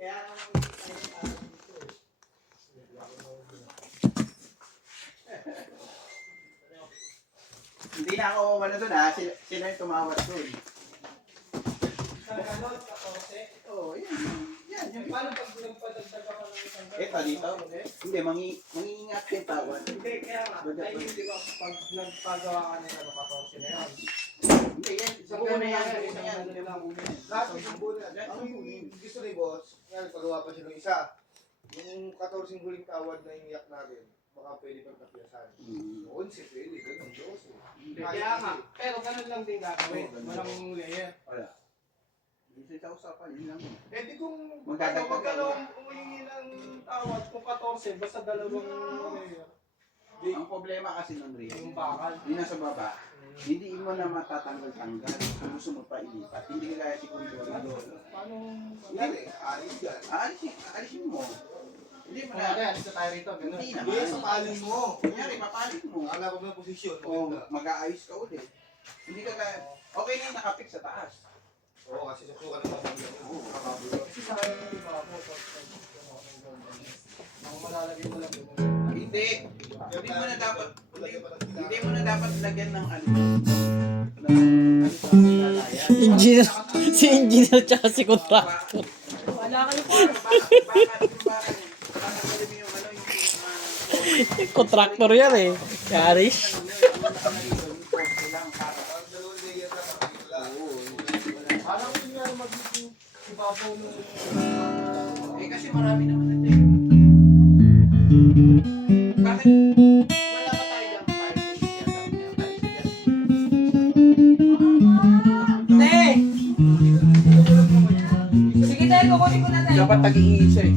Kaya Hindi na ako umano doon ha. Sila yung tumawad doon. sa ganon, 14. Oo, yan. Yung Paano pag nagpadagdag ako ng isang ganon? ito dito. Hindi, mangingat yung tawad. Hindi, kaya nga. Ay, hindi ba pag nagpagawa ka ng ano, 14 na yan? Hindi, yan. Isang Buo na gano'n yan, yan. isang gano'n lang. Lahat isang buo na. Ang gusto ni boss, yan, pagawa pa siya ng isa. Yung 14 huling tawad na iniyak natin, baka pwede pang tapiasan. Noon si pwede, ganun, Diyos. Kaya nga. Pero ganun lang din gagawin. Oo, ganun. Walang layer. Wala. Hindi sa usapan, yun lang. Eh di kung Magdadagdag wag ka lang humingi ng tawad kung 14, basta dalawang layer. Di, Ang problema kasi ng Rio, yung bakal. yung nasa baba, hindi mo na matatanggal-tanggal. Kung gusto mo pa ilipat, hindi kaya si Kundo. Paano? Hindi, ayos yan. Alisin mo. Hindi mo Kaya na. alis na tayo rito, ganun. Hindi Hindi, sa naman. paling mo. Kunyari, papalit mo. Akala ko na posisyon, O maganda. mag-aayos ka ulit. Hindi ka kaya. Okay na yung nakapik sa taas. Oo, kasi susukan ng mga Oo. Kasi sa akin, di ba ako, ang malalagay mo lang doon. Hindi. Hindi mo na dapat. Hindi mo na dapat lagyan ng ano. Engineer, si engineer tsaka si contractor. Wala kayo po. Contractor yan eh. Karis. Parang dalawang layer lang, wala. Parang yun nga magiging ibabaw ng... Eh kasi marami naman na ito. Bakit? Wala ba tayo dyan? Te! Sige tayo, kukunin ko na tayo. Dapat tag-iisa eh.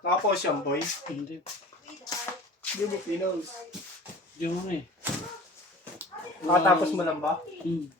Tapos yan, boy. Hindi. Hindi mo pinos. Yung ano eh. Nakatapos mo lang ba? Hmm.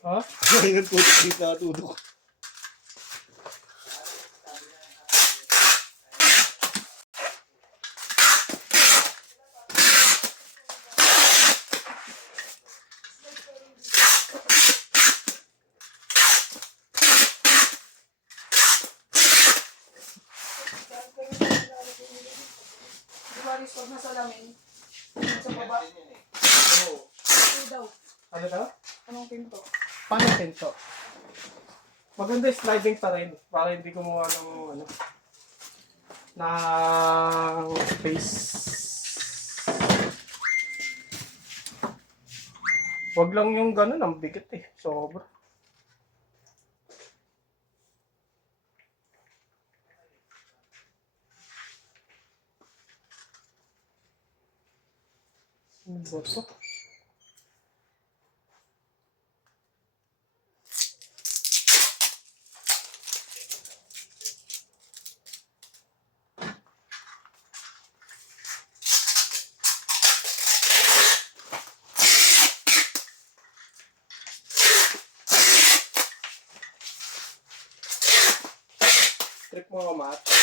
Ha? Galing ang tutok dito na tutok. Diwalis, pag nasa lamin. Sa baba. Ito daw. Ano daw? Anong pinto? Paano yung pinto? Maganda yung sliding pa rin. Para hindi gumawa ng ano. Ng space. Wag lang yung ganun, ang bigat eh. Sobra. Ano ba ito? Trip mo ka, Matt.